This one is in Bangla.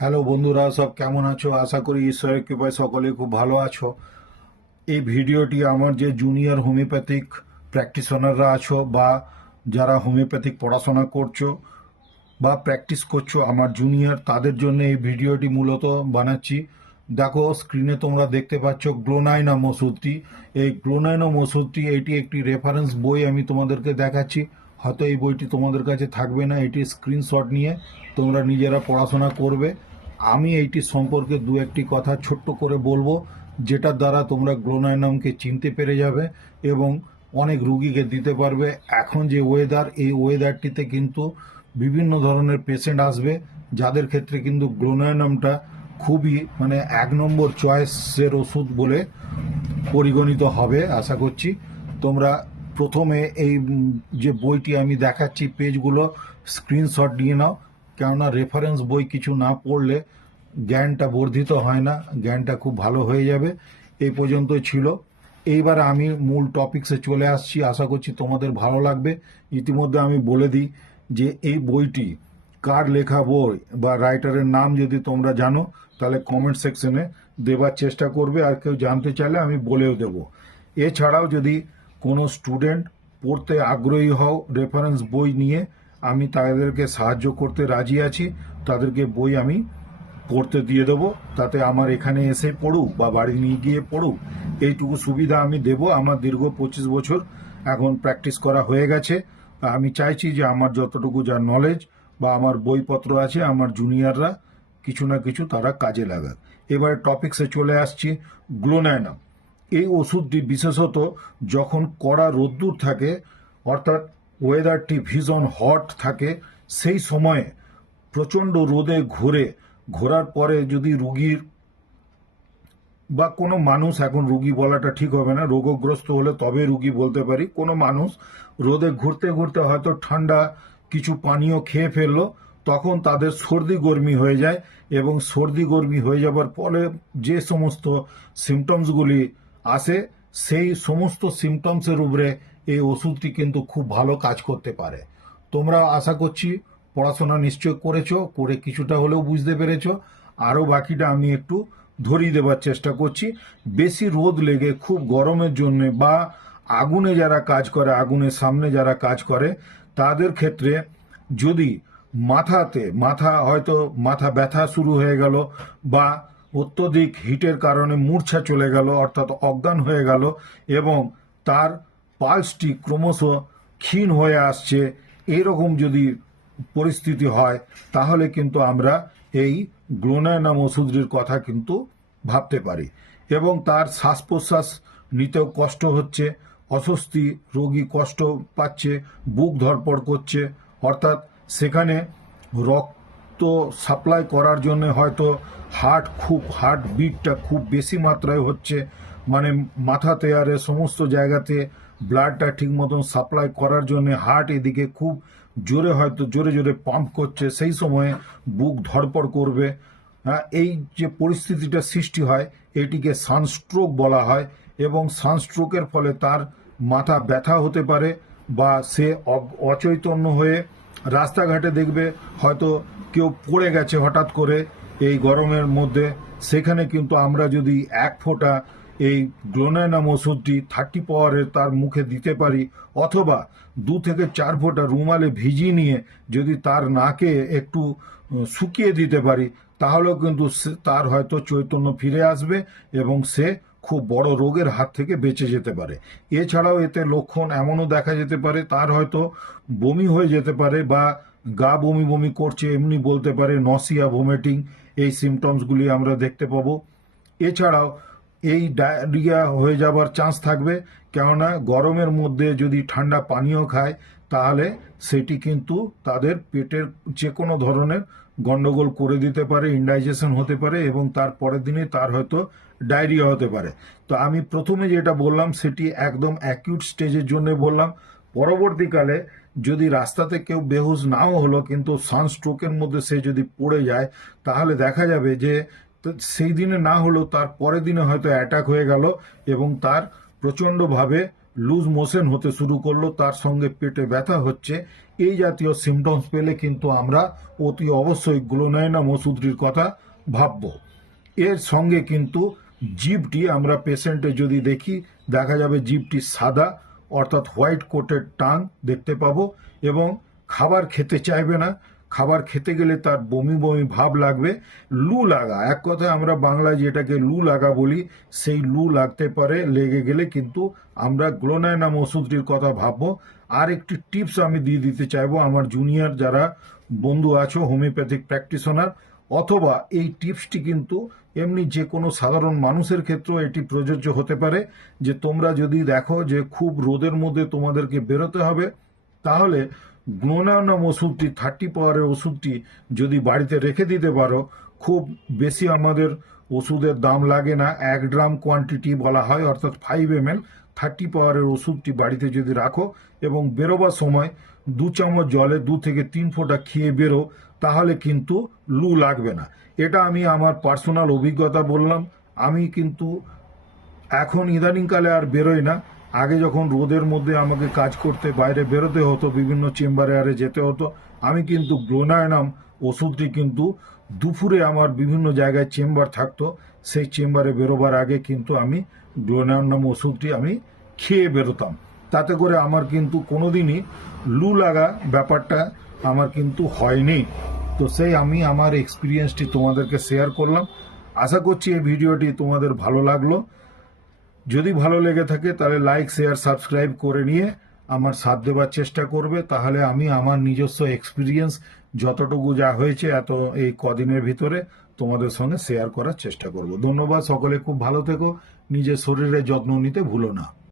হ্যালো বন্ধুরা, সব কেমন আছো? আশা করি ঈশ্বরের কৃপায় সকলে খুব ভালো আছো। এই ভিডিওটি আমার যে জুনিয়র হোমিওপ্যাথিক প্র্যাকটিশনাররা আছো বা যারা হোমিওপ্যাথিক পড়াশোনা করছো বা প্র্যাকটিস করছো আমার জুনিয়র, তাদের জন্য এই ভিডিওটি মূলত বানাচ্ছি। দেখো, স্ক্রিনে তোমরা দেখতে পাচ্ছ গ্লোনাইনাম ওষুধটি। এই গ্লোনাইনাম ওষুধটি এটি একটি রেফারেন্স বই, আমি তোমাদেরকে দেখাচ্ছি। হয়তো এই বইটি তোমাদের কাছে থাকবে না, এটি স্ক্রিনশট নিয়ে তোমরা নিজেরা পড়াশোনা করবে। আমি এইটি সম্পর্কে দু একটি কথা ছোট্ট করে বলবো, যেটার দ্বারা তোমরা গ্লোনাইনামকে চিনতে পেরে যাবে এবং অনেক রুগীকে দিতে পারবে। এখন যে ওয়েদার, এই ওয়েদারটিতে কিন্তু বিভিন্ন ধরনের পেশেন্ট আসবে, যাদের ক্ষেত্রে কিন্তু গ্লোনাইনামটা খুবই এক নম্বর চয়েসের ওষুধ বলে পরিগণিত হবে। আশা করছি তোমরা প্রথমে এই যে বইটি আমি দেখাচ্ছি পেজগুলো স্ক্রিনশট নিয়ে নাও, কেননা রেফারেন্স বই কিছু না পড়লে জ্ঞানটা বর্ধিত হয় না, জ্ঞানটা খুব ভালো হয়ে যাবে। এই পর্যন্ত ছিল। এইবার আমি মূল টপিকসে চলে আসছি, আশা করছি তোমাদের ভালো লাগবে। ইতিমধ্যে আমি বলে দিই যে এই বইটি কার লেখা বই বা রাইটারের নাম যদি তোমরা জানো তাহলে কমেন্ট সেকশনে দেবার চেষ্টা করবে, আর কেউ জানতে চাইলে আমি বলেও দেব। এছাড়াও যদি কোনো স্টুডেন্ট পড়তে আগ্রহী হও রেফারেন্স বই নিয়ে, আমি তাদেরকে সাহায্য করতে রাজি আছি। তাদেরকে বই আমি পড়তে দিয়ে দেবো, তাতে আমার এখানে এসে পড়ুক বা বাড়ি নিয়ে গিয়ে পড়ুক, এইটুকু সুবিধা আমি দেব। আমার দীর্ঘ 25 বছর এখন প্র্যাকটিস করা হয়ে গেছে। আমি চাইছি যে আমার যতটুকু যা নলেজ বা আমার বইপত্র আছে, আমার জুনিয়ররা কিছু না কিছু তারা কাজে লাগাক। এবার টপিক্সে চলে আসছি। গ্লোনাইনাম এই ওষুধটি বিশেষত যখন কড়া রোদ্দুর থাকে, অর্থাৎ ওয়েদারটি ভীষণ হট থাকে, সেই সময়ে প্রচণ্ড রোদে ঘোরার পরে যদি রুগীর বা কোনো মানুষ, এখন রুগী বলাটা ঠিক হবে না, রোগগ্রস্ত হলে তবে রুগী বলতে পারি, কোনো মানুষ রোদে ঘুরতে ঘুরতে হয়তো ঠান্ডা কিছু পানীয় খেয়ে ফেললো, তখন তাদের সর্দি গরমি হয়ে যায়। এবং সর্দি গরমি হয়ে যাবার ফলে যে সমস্ত সিমটমসগুলি আসে, সেই সমস্ত সিমটমসের উপরে এই ওষুধটি কিন্তু খুব ভালো কাজ করতে পারে। তোমরা আশা করছি পড়াশোনা নিশ্চয় করেছো, করে কিছুটা হলেও বুঝতে পেরেছো। আরও বাকিটা আমি একটু ধরিয়ে দেবার চেষ্টা করছি। বেশি রোদ লেগে খুব গরমের জন্য বা আগুনে যারা কাজ করে, আগুনের সামনে যারা কাজ করে, তাদের ক্ষেত্রে যদি মাথা ব্যথা শুরু হয়ে গেল বা অত্যধিক হিটের কারণে মূর্ছা চলে গেল, অর্থাৎ অজ্ঞান হয়ে গেল, এবং তার পালসটি ক্রমশ ক্ষীণ হয়ে আসছে, এইরকম যদি পরিস্থিতি হয়, তাহলে কিন্তু আমরা এই গ্লোনাইনাম ওষুধটির কথা কিন্তু ভাবতে পারি। এবং তার শ্বাস প্রশ্বাস নিতেও কষ্ট হচ্ছে, অস্বস্তি, রোগী কষ্ট পাচ্ছে, বুক ধড়পড় করছে, অর্থাৎ সেখানে রক্ত সাপ্লাই করার জন্য হয়তো হার্ট বিটটা খুব বেশি মাত্রায় হচ্ছে, মাথাতে আর সমস্ত জায়গাতে ব্লাডটা ঠিক মতন সাপ্লাই করার জন্য হার্ট এদিকে খুব জোরে, হয়তো জোরে জোরে পাম্প করছে, সেই সময়ে বুক ধড়পড় করবে। হ্যাঁ, এই যে পরিস্থিতিটা সৃষ্টি হয়, এটিকে সানস্ট্রোক বলা হয়। এবং সানস্ট্রোকের ফলে তার মাথা ব্যথা হতে পারে, বা সে অচৈতন্য হয়ে রাস্তাঘাটে দেখবে হয়তো কেউ পড়ে গেছে হঠাৎ করে এই গরমের মধ্যে, সেখানে কিন্তু আমরা যদি এক ফোঁটা এই গ্লোনাইনাম ওষুধটি 30 পাওয়ারের তার মুখে দিতে পারি, অথবা 2 থেকে 4 ফোঁটা রুমালে ভিজিয়ে নিয়ে যদি তার নাকে একটু শুকিয়ে দিতে পারি, তাহলেও কিন্তু তার হয়তো চৈতন্য ফিরে আসবে এবং সে খুব বড় রোগের হাত থেকে বেঁচে যেতে পারে। এছাড়াও এতে লক্ষণ এমনও দেখা যেতে পারে, তার হয়তো বমি হয়ে যেতে পারে বা গা বমি বমি করছে এমনি বলতে পারে, নসিয়া, ভোমিটিং, এই সিমটমসগুলি আমরা দেখতে পাবো। এছাড়াও এই ডায়রিয়া হয়ে যাবার চান্স থাকবে, কেননা গরমের মধ্যে যদি ঠান্ডা পানীয় খায়, তাহলে সেটি কিন্তু তাদের পেটের যে কোনো ধরনের গন্ডগোল করে দিতে পারে, ইনডাইজেশন হতে পারে, এবং তার পরের দিনে তার হয়তো ডায়রিয়া হতে পারে। তো আমি প্রথমে যেটা বললাম সেটি একদম অ্যাকিউট স্টেজের জন্য বললাম। পরবর্তীকালে যদি রাস্তাতে কেউ বেহুশ নাও হলো, কিন্তু সানস্ট্রোকের মধ্যে সে যদি পড়ে যায়, তাহলে দেখা যাবে যে সেই দিনে না হলেও তার পরের দিনে হয়তো অ্যাটাক হয়ে গেল এবং তার প্রচণ্ডভাবে লুজ মোশন হতে শুরু করলো, তার সঙ্গে পেটে ব্যথা হচ্ছে, এই জাতীয় সিমটমস পেলে কিন্তু আমরা অতি অবশ্যই গ্লোনাইনাম ওষুধটির কথা ভাববো। এর সঙ্গে কিন্তু জিভটি আমরা পেশেন্টে যদি দেখি, দেখা যাবে জিভটি সাদা অর্থাৎ হোয়াইট কোটেড টাং দেখতে পাবো, এবং খাবার খেতে চাইবে না। খাবার খেতে গেলে তার বমি বমি ভাব লাগবে, লু লাগা, এক কথায় আমরা বাংলায় যেটাকে লু লাগা বলি, সেই লু লাগতে পারে। লেগে গেলে কিন্তু আমরা গ্লোনাইনাম ওষুধটির কথা ভাববো। আর একটি টিপস আমি দিয়ে দিতে চাইবো আমার জুনিয়র যারা বন্ধু আছো হোমিওপ্যাথিক প্র্যাকটিশনার, অথবা এই টিপসটি কিন্তু এমনি যে কোনো সাধারণ মানুষের ক্ষেত্রেও এটি প্রযোজ্য হতে পারে। যে তোমরা যদি দেখো যে খুব রোদের মধ্যে তোমাদেরকে বেরোতে হবে, তাহলে গ্লোনাইনাম ওষুধটি 30 পাওয়ারের ওষুধটি যদি বাড়িতে রেখে দিতে পারো, খুব বেশি আমাদের ওষুধের দাম লাগে না, 1 গ্রাম কোয়ান্টিটি বলা হয় অর্থাৎ 5 ml 30 পাওয়ারের ওষুধটি বাড়িতে যদি রাখো এবং বেরোবার সময় 2 চামচ জলে 2 থেকে 3 ফোঁটা খেয়ে বেরো, তাহলে কিন্তু লু লাগবে না। এটা আমি আমার পার্সোনাল অভিজ্ঞতা বললাম। আমি কিন্তু এখন ইদানিংকালে আর বেরোই না। আগে যখন রোদের মধ্যে আমাকে কাজ করতে বাইরে বেরোতে হতো, বিভিন্ন চেম্বারে আরে যেতে হতো, আমি কিন্তু গ্লোনাইনাম ওষুধটি কিন্তু দুপুরে আমার বিভিন্ন জায়গায় চেম্বার থাকতো, সেই চেম্বারে বেরোবার আগে কিন্তু আমি গ্লোনাইনাম ওষুধটি আমি খেয়ে বেরোতাম। তাতে করে আমার কিন্তু কোনোদিনই লু লাগা ব্যাপারটা আমার কিন্তু হয়নি। তো সেই আমি আমার এক্সপিরিয়েন্সটি তোমাদেরকে শেয়ার করলাম। আশা করছি এই ভিডিওটি তোমাদের ভালো লাগলো। যদি ভালো লেগে থাকে তাহলে লাইক শেয়ার সাবস্ক্রাইব করে নিয়ে আমার সাথ দেওয়ার চেষ্টা করবে, তাহলে আমি আমার নিজস্ব এক্সপিরিয়েন্স যতটুকু যা হয়েছে এত এই কদিনের ভিতরে তোমাদের সঙ্গে শেয়ার করার চেষ্টা করব। ধন্যবাদ, সকলে খুব ভালো থেকো, নিজের শরীরের যত্ন নিতে ভুলো না।